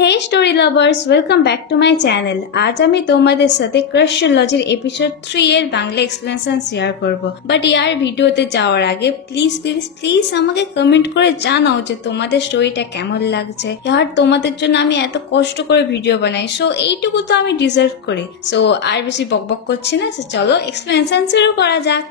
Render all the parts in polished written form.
Hey story lovers, welcome back to my channel. আজ আমি তোমাদের সাথে ক্রাশোলজির এপিসোড 3 এর বাংলা এক্সপ্লেনেশন শেয়ার করব। বাট ইয়ার ভিডিওতে যাওয়ার আগে প্লিজ আমাকে কমেন্ট করে জানাও যে তোমাদের স্টোরিটা কেমন লাগছে। ইয়ার তোমাদের জন্য আমি এত কষ্ট করে ভিডিও বানাই, সো এইটুকু তো আমি ডিজার্ভ করি। সো আর বেশি বকবক করছি না, চলো এক্সপ্লেনেশন শুরু করা যাক।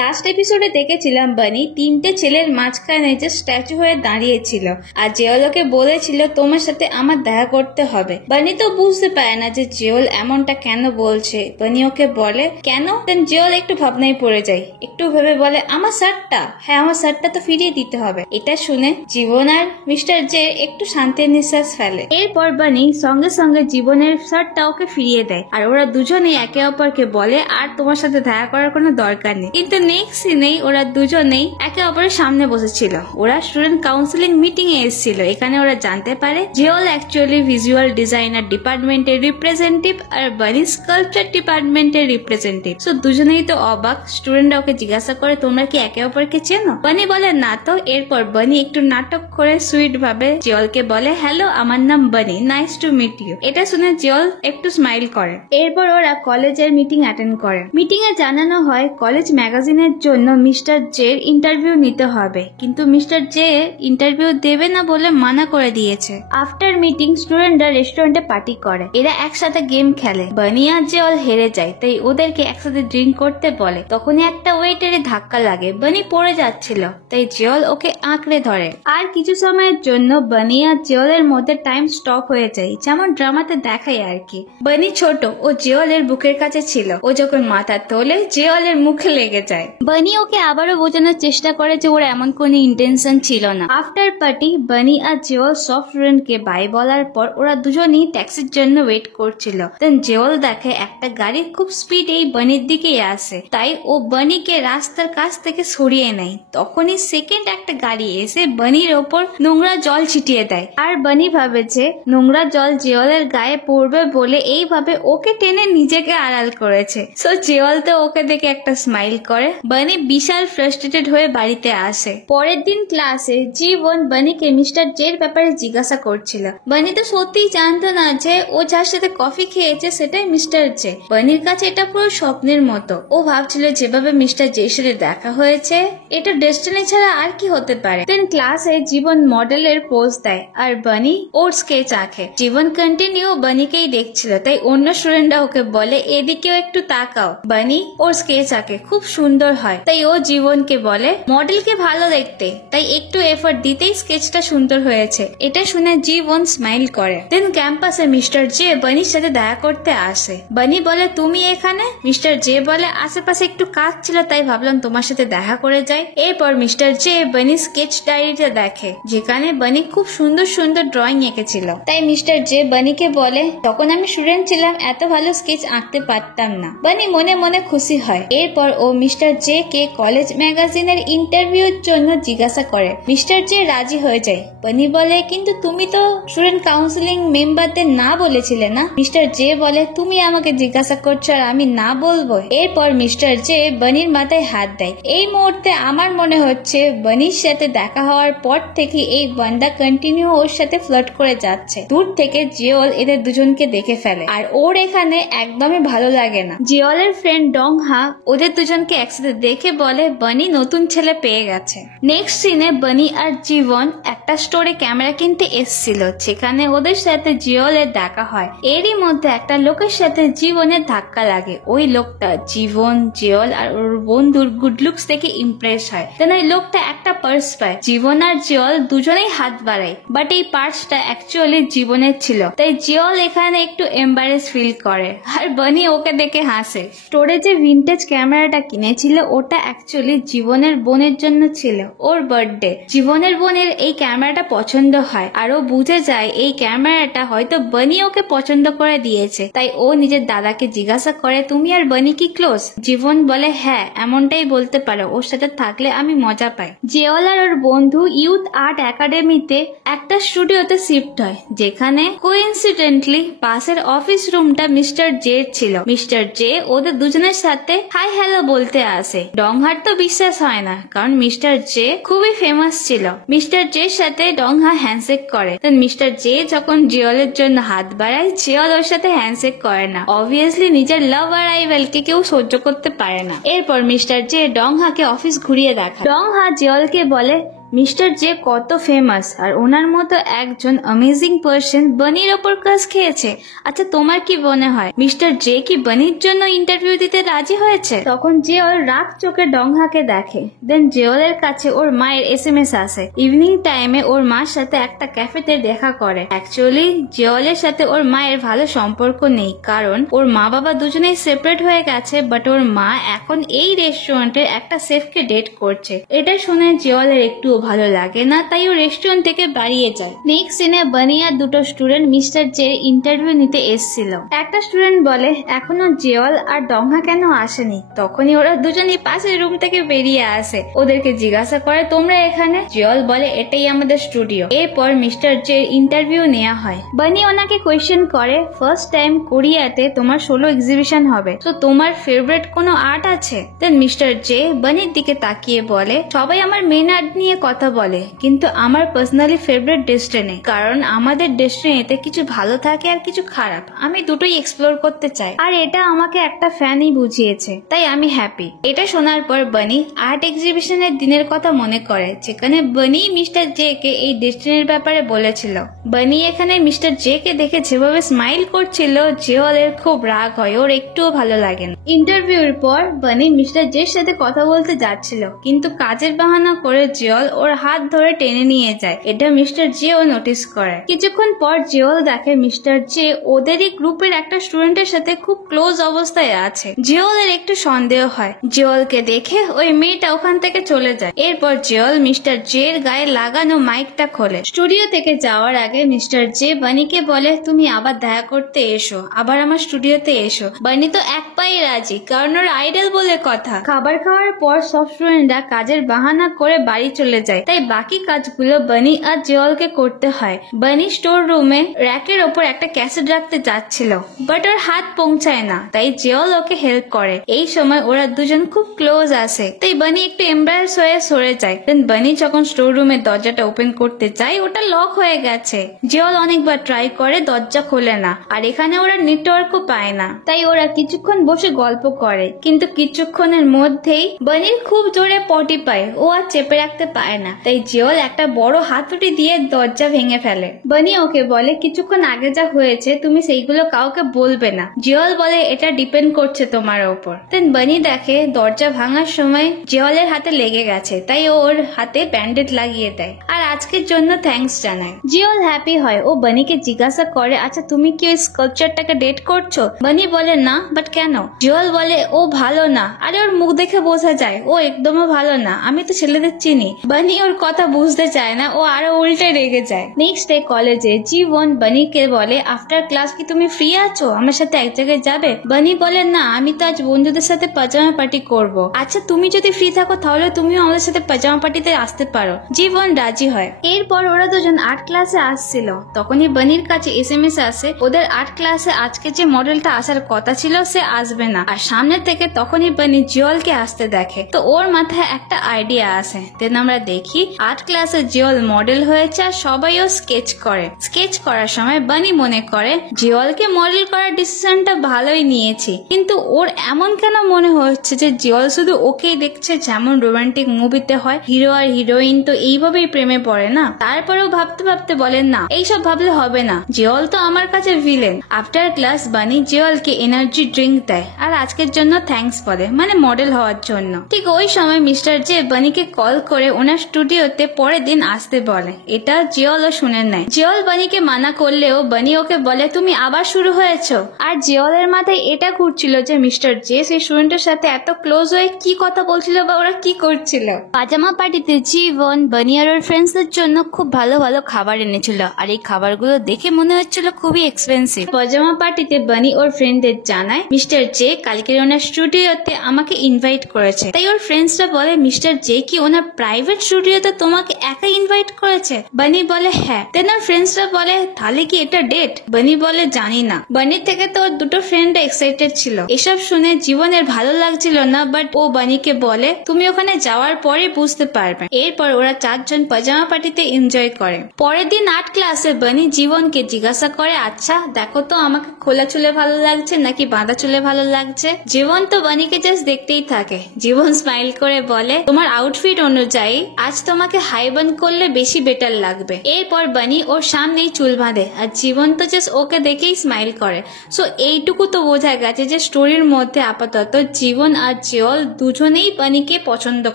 লাস্ট এপিসোডে দেখেছিলাম বানি তিনটে ছেলের মাঝখানে যে স্ট্যাচু হয়ে দাঁড়িয়েছিল আর জেওলকে বলেছিল তোমার সাথে আমার দেখা করতে হবে। বানি তো বুঝতে পারে না যে জেওল এমনটা কেন বলছে। বানি ওকে বলে কেন, দেন জেওল একটু ভাবনায় পড়ে যায়, একটু ভেবে বলে আমার শার্টটা, হ্যাঁ আমার শার্টটা তো ফিরিয়ে দিতে হবে। এটা শুনে জীবন আর মিস্টার জে একটু শান্তির নিঃশ্বাস ফেলে। এরপর বানি সঙ্গে সঙ্গে জীবনের শার্টটা ওকে ফিরিয়ে দেয় আর ওরা দুজনেই একে অপরকে বলে আর তোমার সাথে দেখা করার কোনো দরকার নেই। কিন্তু নেক্সট সিনেই ওরা দুজনেই একে অপরের সামনে বসেছিল। ওরা স্টুডেন্ট কাউন্সিলিং মিটিং এ এসেছিল। এখানে ওরা জানতে পারে জেওল অ্যাকচুয়ালি ভিজুয়াল ডিজাইনার ডিপার্টমেন্টের রিপ্রেজেন্টেটিভ আর বানি স্কাল্পচার ডিপার্টমেন্টের রিপ্রেজেন্টেটিভ। সো দুজনেই তো অবাক। স্টুডেন্টরা ওকে জিজ্ঞাসা করে তোমরা কি একে অপরকে চেনো? বানি বলে না তো। এরপর বানি একটু নাটক করে সুইট ভাবে জেওলকে বলে হ্যালো আমার নাম বানি, নাইস টু মিট ইউ। এটা শুনে জেওল একটু স্মাইল করে। এরপর ওরা কলেজের মিটিং অ্যাটেন্ড করে। মিটিং এ জানানো হয় কলেজ ম্যাগাজিনের জন্য মিস্টার জের ইন্টারভিউ নিতে হবে, কিন্তু মিস্টার জে ইন্টারভিউ দেবে না বলে মানা করে দিয়েছে। আফটার মিটিং স্টুডেন্টরা রেস্টুরেন্টে পার্টি করে। এরা একসাথে গেম খেলে। বানি আর জেওল হেরে যায়, তাই ওদেরকে একসাথে ড্রিঙ্ক করতে বলে। তখনই একটা ওয়েটারে ধাক্কা লাগে। বানি পড়ে যাচ্ছিল, তাই জেওল ওকে আঁকড়ে ধরে। আর কিছু সময়ের জন্য বানি আর জেওলের মধ্যে টাইম স্টপ হয়ে যায়, যেমন ড্রামাতে দেখায় আর কি। বানি ছোট, ও জেওলের বুকের কাছে ছিল। ও যখন মাথা তোলে জেওলের মুখে লেগে যায়। বানি ওকে আবারও বোঝানোর চেষ্টা করে যে ওর এমন কোনো ইন্টেনশন ছিল না। আফটার পার্টি বানি আর জেওল সব স্টুডেন্টকে বাই বলার পর ওরা দুজনই ট্যাক্সির জন্য ওয়েট করছিল। দেন জেওল দেখে একটা গাড়ি খুব স্পিডেই বানির দিকেই আসে, তাই ও বানিকে রাস্তার কাছ থেকে সরিয়ে নেয়। তখনই সেকেন্ড একটা গাড়ি এসে বানির ওপর নোংরা জল ছিটিয়ে দেয়। আর বানি ভাবে যে নোংরা জল জেওলের গায়ে পড়বে বলে এইভাবে ওকে টেনে নিজেকে আড়াল করেছে। সো জেওল তো ওকে দেখে একটা স্মাইল করে। বানি বিশাল ফ্রাস্ট্রেটেড হয়ে বাড়িতে আসে। পরের দিন ক্লাসে জীবন বানিকে মিস্টার জের ব্যাপারে জিজ্ঞাসা করছিল। বানি তো সত্যিই জানতো না যে ও যার সাথে কফি খেয়েছে সেটাই মিস্টার জে। বানির কাছে এটা পুরো স্বপ্নের মতো। ও ভাবছিল যেভাবে মিস্টার জের সাথে দেখা হয়েছে এটা ডেস্টিনি ছাড়া আর কি হতে পারে। দেন ক্লাসে জীবন মডেলের পোজ দেয় আর বানি ওর স্কেচ আঁকে। জীবন কন্টিনিউ বানিকেই দেখছিল, তাই অন্য স্টুডেন্টরা ওকে বলে এদিকেও একটু তাকাও। বানি ওর স্কেচ আঁকে, খুব সুন্দর হয়, তাই ও জীবনকে বলে মডেলকে ভালো দেখতে, তাই একটু এফোর্ট দিতেই স্কেচটা সুন্দর হয়েছে। এটা শুনে জীবন স্মাইল করে। দেন ক্যাম্পাসে মিস্টার জে বানির সাথে দেখা করতে আসে। বানি বলে তুমি এখানে? মিস্টার জে বলে আশেপাশে একটু কাজ ছিল, তাই ভাবলাম তোমার সাথে দেখা করে যাই। এরপর মিস্টার জে বানির স্কেচ ডায়েরিটা দেখে, যেখানে বানি খুব সুন্দর সুন্দর ড্রয়িং এঁকেছিল। তাই মিস্টার জে বানিকে বলে তখন আমি স্টুডেন্ট ছিলাম, এত ভালো স্কেচ আঁকতে পারতাম না। বানি মনে মনে খুশি হয়। এরপর ও মিস্টার জে কে কলেজ ম্যাগাজিনের ইন্টারভিউর জন্য জিজ্ঞাসা করে। মিস্টার জে রাজি হয়ে যায়। বানি বলে কিন্তু তুমি তো স্টুডেন্ট কাউন্সিলিং মেম্বারদের না বলেছিলে না? মিস্টার জে বলে তুমি আমাকে জিজ্ঞাসা করছো আর আমি না বলবো? এরপর মিস্টার জে বানির মাথায় হাত দেয়। এই মুহূর্তে আমার মনে হচ্ছে বানির সাথে দেখা হওয়ার পর থেকে এই বান্দা কন্টিনিউ ওর সাথে ফ্লার্ট করে যাচ্ছে। দূর থেকে জিওল এদের দুজনকে দেখে ফেলে আর ওর এখানে একদমই ভালো লাগে না। জিওলের ফ্রেন্ড ডং হা ওদের দুজনকে একসাথে দেখে বলে বানি নতুন ছেলে পেয়ে গেছে। নেক্সট সিনে বানি আর জীবন একটা স্টোরে ক্যামেরা কিনতে এসেছিল, যেখানে ওদের সাথে জিওলের দেখা হয়। এরই মধ্যে একটা লোকের সাথে জীবনের ধাক্কা লাগে। ওই লোকটা জীবন, জিওল আর ওর বন্ধুর গুড লুকস দেখে ইমপ্রেস হয়। দেন ওই লোকটা একটা পার্স পায়। জীবন আর জিওল দুজনেই হাত বাড়ায়, বাট এই পার্সটা অ্যাকচুয়ালি জীবনের ছিল, তাই জিওল এখানে একটু এম্বারেস ফিল করে আর বানি ওকে দেখে হাসে। স্টোরে যে ভিন্টেজ ক্যামেরাটা কিনেছিল ওটা অ্যাকচুয়ালি জীবনের বোনের জন্য ছিল, ওর বার্থডে। জীবনের বোনের এই ক্যামেরাটা পছন্দ হয় আর ও বুঝে যায় এই ক্যামেরাটা হয়তো বানি ওকে পছন্দ করে দিয়েছে। তাই ও নিজের দাদাকে জিজ্ঞাসা করে তুমি আর বানি কি ক্লোজ? জীবন বলে হ্যাঁ এমনটাই বলতে পারো, ওর সাথে থাকলে আমি মজা পাই। জেওল আর ওর বন্ধু ইউথ আর্ট একাডেমিতে একটা স্টুডিওতে শিফট হয়, যেখানে কোইন্সিডেন্টলি পাশের অফিস রুমটা মিস্টার জে ছিল। মিস্টার জে ওদের দুজনের সাথে হাই হ্যালো বলতে আসে। ডংহার তো বিশ্বাস হয় না, কারণ মিস্টার জে খুবই ফেমাস ছিল। মিস্টার জের সাথে ডংহা হ্যান্ডশেক করে। মিস্টার জে যখন জিওলের জন্য হাত বাড়ায়, জিওল ওর সাথে হ্যান্ডশেক করে না। অবভিয়াসলি নিজের লাভ অ্যারাইভেলকে কেউ সহ্য করতে পারে না। এরপর মিস্টার জে ডংহাকে অফিস ঘুরিয়ে দেখায়। ডংহা জিওলকে বলে মিস্টার জে কত ফেমাস, আর ওনার মতো একজন অ্যামেজিং পার্সন বানির ওপর ক্রাশ খেয়েছে। আচ্ছা, তোমার কি মনে হয় মিস্টার জে কি বানির জন্য ইন্টারভিউ দিতে রাজি হয়েছে? তখন জিওল রাগ চোখে ডংহাকে দেখে। দেন জিওলের কাছে ওর মায়ের SMS আসে। ইভিনিং টাইমে ওর মার সাথে একটা ক্যাফেতে দেখা করে। অ্যাকচুয়ালি জিওলের সাথে ওর মায়ের ভালো সম্পর্ক নেই, কারণ ওর মা বাবা দুজনেই সেপারেট হয়ে গেছে। বাট ওর মা এখন এই রেস্টুরেন্টের একটা শেফকে ডেট করছে। এটা শুনে জিওলের একটু ভালো লাগে না, তাই ও রেস্টুরেন্ট থেকে বাড়িয়ে যায়। নেক্সট সিনে বানি আর দুটো স্টুডেন্ট মিস্টার জে ইন্টারভিউ নিতে এসেছিল। একটা স্টুডেন্ট বলে এখনো জিওল আর ডংহা কেন আসেনি। তখনই ওরা দুজনই পাশের রুম থেকে বেরিয়ে আসে। ওদেরকে জিজ্ঞাসা করে তোমরা এখানে? জিওল বলে এটাই আমাদের স্টুডিও। এরপর মিস্টার জে ইন্টারভিউ নেওয়া হয়। বানি ওনাকে কোয়েশ্চেন করে ফার্স্ট টাইম কোরিয়াতে তোমার সোলো এক্সিবিশন হবে, তো তোমার ফেভারিট কোনো আর্ট আছে? দেন মিস্টার জে বানির দিকে তাকিয়ে বলে সবাই আমার মেন আর্ট নিয়ে কথা বলে, কিন্তু আমার পার্সোনালি ফেভারিট ডেস্টিনি, কারণ আমাদের ডেস্টিনিতে কিছু ভালো থাকে আর কিছু খারাপ। আমি দুটোই এক্সপ্লোর করতে চাই, আর এটা আমাকে একটা ফ্যানই বুঝিয়েছে, তাই আমি হ্যাপি। এটা শোনার পর বানি আর্ট এক্সিবিশনের দিনের কথা মনে করে, যেখানে বানি মিস্টার জে কে এই ডেস্টিনির ব্যাপারে বলেছিল। বানি এখানে মিস্টার জে কে দেখে যেভাবে স্মাইল করছিল, জিওলের খুব রাগ হয়, ওর একটুও ভালো লাগে না। ইন্টারভিউর পর বানি মিস্টার জের সাথে কথা বলতে যাচ্ছিল, কিন্তু কাজের বাহানা করে জিওল ওর হাত ধরে টেনে নিয়ে যায়। এটা মিস্টার জেও নোটিস করে। কিছুক্ষণ পর জিওল দেখে মিস্টার জে ওদেরই গ্রুপের একটা স্টুডেন্টের সাথে খুব ক্লোজ অবস্থায় আছে। জিওলের একটু সন্দেহ হয়। জিওলকে দেখে ওই মেয়েটা ওখান থেকে চলে যায়। এরপর জিওল মিস্টার জের গায়ে লাগানো মাইকটা খোলে। স্টুডিও থেকে যাওয়ার আগে মিস্টার জে বানিকে বলে তুমি আবার দেখা করতে এসো, আবার আমার স্টুডিওতে এসো। বানি তো এক পায়ে রাজি, কারণ ওর আইডল বলে কথা। খাবার খাওয়ার পর সব স্টুডেন্টরা কাজের বাহানা করে বাড়ি চলে যায়, তাই বাকি কাজগুলো বানি আর জিওলকে করতে হয়। বানি স্টোর রুমে র্যাকের ওপর একটা ক্যাসেট রাখতে যাচ্ছিল, বাট ওর হাত পৌঁছায় না, তাই জিওল ওকে হেল্প করে। এই সময় ওরা দুজন খুব ক্লোজ আসে, তাই বানি একটু এম্বারাস হয়ে সরে যায়। দেন বানি যখন স্টোর রুমের দরজাটা ওপেন করতে চায়, ওটা লক হয়ে গেছে। জিওল অনেকবার ট্রাই করে, দরজা খোলে না, আর এখানে ওরা নেটওয়ার্কও পায় না, তাই ওরা কিছুক্ষণ বসে গল্প করে। কিন্তু কিছুক্ষণের মধ্যেই বানির খুব জোরে পটি পায়, ও আর চেপে রাখতে পায় না, তাই জিওল একটা বড় হাতুড়ি দিয়ে দরজা ভেঙে ফেলে। বানি ওকে বলে কিছুক্ষণ আগে যা হয়েছে তুমি সেইগুলো কাউকে বলবে না। জিওল বলে এটা ডিপেন্ড করছে তোমার ওপর। দেন বানি দেখে দরজা ভাঙার সময় জিওলের হাতে লেগে গেছে, তাই ও ওর হাতে ব্যান্ডেড লাগিয়ে দেয় আর আজকের জন্য থ্যাঙ্কস জানায়। জিওল হ্যাপি হয়। ও বানিকে জিজ্ঞাসা করে আচ্ছা তুমি কি ওই স্কাল্পচারটাকে ডেট করছো? বানি বলে না, বাট কেন? জিওল বলে ও ভালো না, আরে ওর মুখ দেখে বোঝা যায় ও একদমও ভালো না, আমি তো ছেলেদের চিনি। বানি ওর কথা বুঝতে চায় না, ও আরো উল্টে রেগে যায়। নেক্সট ডে কলেজে জীবন বানিকে বলে আফটার ক্লাস কি তুমি ফ্রি আছো, আমার সাথে এক জায়গায় যাবে? বানি বলে না, আমি তো আজ বন্ধুদের সাথে পাজামা পার্টি করব। আচ্ছা তুমি যদি ফ্রি থাকো তাহলে তুমিও আমাদের সাথে পাজামা পার্টিতে আসতে পারো। জীবন রাজি হয়। এরপর ওরা দুজন আর্ট ক্লাসে আসছিল, তখনই বানির কাছে SMS আসে ওদের আর্ট ক্লাসে আজকে যে মডেলটা আসার কথা ছিল সে আসবে না। আর সামনে থেকে তখনই বানি জিওলকে আসতে দেখে, তো ওর মাথায় একটা আইডিয়া আসে। দেন আমরা দেখি আর্ট ক্লাসে জিওল মডেল হয়েছে আর সবাইও স্কেচ করে। স্কেচ করার সময় বানি মনে করে জিওলকে মডেল করার ডিসিশনটা ভালোই নিয়েছি, কিন্তু ওর এমন কেন মনে হচ্ছে যে জিওল শুধু ওকেই দেখছে, যেমন রোমান্টিক মুভিতে হয় হিরো আর হিরোইন তো এইভাবেই প্রেমে পড়ে না। তারপরেও ভাবতে ভাবতে বলেন না, এইসব ভাবলে হবে না, জিওল তো আমার কাছে ভিলেন। আফটার ক্লাস বানি জিওলকে এনার্জি ড্রিঙ্ক দেয় আর আজকের জন্য থ্যাঙ্কস বলে, মানে মডেল হওয়ার জন্য। ঠিক ওই সময় মিস্টার জে বানিকে কল করে ওনার স্টুডিওতে পরের দিন আসতে বলে। এটা জিওলও শুনে নেয়। জিওল বানিকে মানা করলেও বানি ওকে বলে তুমি আবার শুরু হয়েছো। আর জিওলের মাথায় এটা ঘুরছিল যে মিস্টার জে সেই স্টুডেন্টের সাথে এত ক্লোজ হয়ে কি কথা বলছিল বা ওরা কি করছিল। পাজামা পার্টিতে জীবন বানি আর ওর ফ্রেন্ডসদের জন্য খুব ভালো ভালো খাবার এনেছিল, আর এই খাবারগুলো দেখে মনে হচ্ছিল খুবই এক্সপেন্সিভ। পাজামা পার্টিতে বানি ওর ফ্রেন্ডদের জানায় মিস্টার জে কালকে ওনার স্টুডিওতে আমাকে ইনভাইট করেছে। তাই ওর ফ্রেন্ডসরা বলে মিস্টার জে কি ওনার প্রাইভেট স্টুডিওতে তোমাকে একা ইনভাইট করেছে? বানি বলে হ্যাঁ। দেন ওর ফ্রেন্ডসরা বলে তাহলে কি এটা ডেট? বানি বলে জানি না। বানির থেকে তো ওর দুটো ফ্রেন্ড এক্সাইটেড ছিল। এসব শুনে জীবনের ভালো লাগছিল না, বাট ও বানিকে বলে তুমি ওখানে যাওয়ার পরে বুঝতে পারবে। এরপর ওরা চারজন পাজামা পার্টিতে এনজয় করে। পরের দিন আর্ট ক্লাসে বানি জীবনকে জিজ্ঞাসা করে আচ্ছা দেখো তো আমাকে খোলা চুলে ভালো লাগছে নাকি বাঁধা চুলে ভালো লাগছে? জীবন তো বানিকে জাস্ট দেখতেই থাকে। জীবন স্মাইল করে বলে তোমার আউটফিট অনুযায়ী আজ তোমাকে হাই বান করলে বেশি বেটার লাগবে। এরপর বানি ওর সামনেই চুল বাঁধে আর জীবন তো জাস্ট ওকে দেখেই স্মাইল করে। সো এইটুকু তো বোঝা গেছে যে স্টোরির মধ্যে আপাতত জীবন আর জেওল দুজনেই বানিকে পছন্দ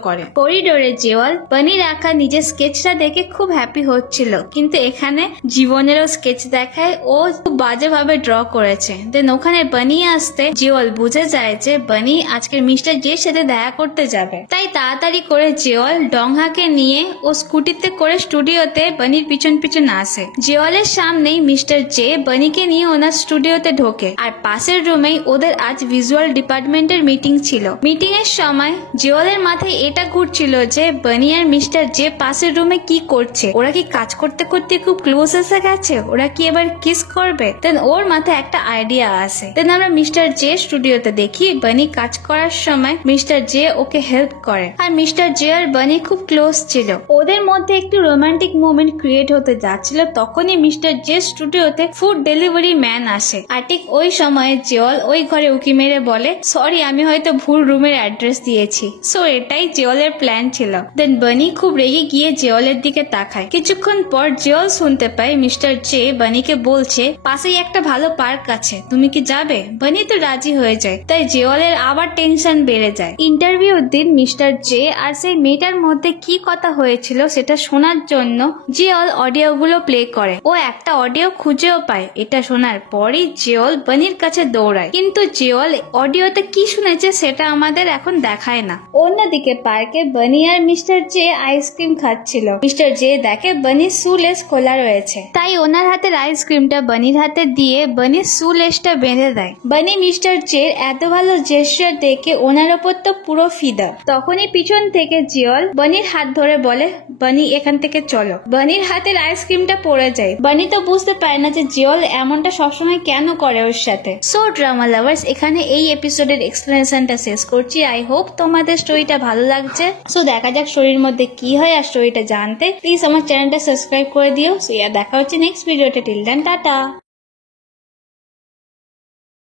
করে। করিডোরে জেওল বানির আঁকা নিজের স্কেচটা দেখে খুব হ্যাপি হচ্ছিল, কিন্তু এখানে জীবনেরও স্কেচ দেখায় ও খুব বাজে ভাবে ড্র করেছে। দেন ওখানে বানি আসতে জেওল বুঝে যায় যে বানি আজকের মিস্টার জের সাথে দেখা করতে যাবে। তাই তাড়াতাড়ি করে জেওল ডংহাকে নিয়ে ও স্কুটিতে করে স্টুডিওতে বানির পিছন পিছন আসে। জেওলের সামনেই মিস্টার জে বানিকে নিয়ে ওনার স্টুডিওতে ঢোকে আর পাশের রুমেই ওদের আজ ভিজুয়াল ডিপার্টমেন্টের মিটিং ছিল। মিটিং এর সময় জেওলের মাথায় এটা ঘুরছিল যে বানি আর মিস্টার জে পাশের রুমে কি করছে, ওরা কি কাজ করতে করতে খুব ক্লোজ এসে গেছে, ওরা কি এবার কিস করবে? দেন ওর মাথায় একটা আইডিয়া আসে। দেন আমরা মিস্টার জে স্টুডিওতে দেখি বানি কাজ করার সময় মিস্টার জে ওকে হেল্প করে আর মিস্টার জে আর বানি খুব ক্লোজ ছিল। ওদের মধ্যে একটু রোমান্টিক মোমেন্ট ক্রিয়েট হতে যাচ্ছিল। তখনই মিস্টার জে স্টুডিওতে ফুড ডেলিভারি ম্যান আসে আর ঠিক ওই সময়ে জেওল ওই ঘরে উকি মেরে বলে সরি আমি হয়তো ভুল রুমের অ্যাড্রেস দিয়েছি। সো এটাই জেওলের প্ল্যান ছিল। দেন বানি খুব রেগে গিয়ে জেওলের দিকে তাকায়। কিছুক্ষণ পর জেওল শুনতে পায় মিস্টার জে বানিকে বলছে পাশেই একটা ভালো পার্ক আছে, তুমি কি যাবে? বানি তো রাজি হয়ে যায়। তাই জেওলের আবার টেনশন বেড়ে যায়। ইন্টারভিউর দিন মিস্টার জে আর সেই মেয়েটার মধ্যে কি কথা হয়েছিল সেটা শোনার জন্য জেওল অডিওগুলো প্লে করে। ও একটা অডিও খুঁজেও পায়। এটা শোনার পরই জেওল বানির কাছে দৌড়ায়, কিন্তু জেওল অডিওতে কি শুনেছে সেটা আমাদের এখন দেখায় না। অন্যদিকে পার্কে বানি আর মিস্টার জে আইসক্রিম খাচ্ছিল। মিস্টার জে দেখে বানির শুলেস খোলা রয়েছে, তাই ওনার হাতের আইসক্রিমটা বানির হাতে দিয়ে বানির শুলেসটা বেঁধে দেয়। বানি মিস্টার জে এত ভালো জেস্চার দেখে ওনার ওপর তো পুরো ফিদা। তখনই পিছন থেকে জিওল বানির হাত ধরে বলে বানি এখান থেকে চলো। বানির হাতের আইসক্রিমটা পড়ে যায়। বানি তো বুঝতে পারে না যে জিওল এমনটা সবসময় কেন করে ওর সাথে। সো ড্রামা লাভার্স, এখানে এই এপিসোডের এক্সপ্লেনেশনটা শেষ করছি। আই হোপ তোমাদের স্টোরিটা ভালো লাগছে। সো দেখা যাক স্টোরির মধ্যে কি হয়। আর স্টোরিটা জানতে প্লিজ আমার চ্যানেলটা সাবস্ক্রাইব করে দিও। সো দেখা হচ্ছে নেক্সট ভিডিওতে। Till then tata.